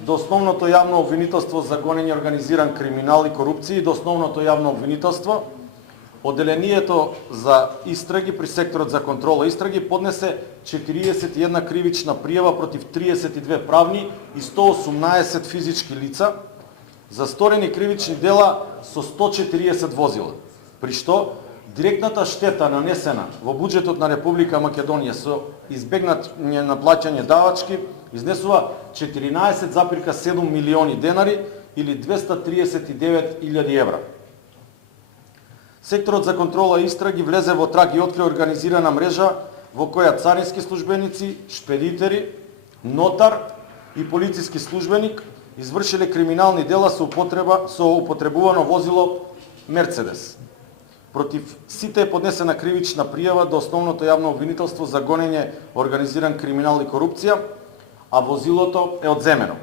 до основното јавно обвинителство за гонење организиран криминал и корупција и до основното јавно обвинителство, Оделението за истраги при секторот за контрола истраги поднесе 41 кривична пријава против 32 правни и 118 физички лица за сторени кривични дела со 140 возила, при што директната штета нанесена во буџетот на Република Македонија со избегнање на плаќање давачки изнесува 14,7 милиони денари или 239.000 евра. Секторот за контрола и истраги влезе во траг и откри организирана мрежа во која царински службеници, шпедитери, нотар и полициски службеник извршиле криминални дела со употребувано возило Мерцедес. Против сите е поднесена кривична пријава до основното јавно обвинителство за гонење организиран криминал и корупција, а возилото е одземено.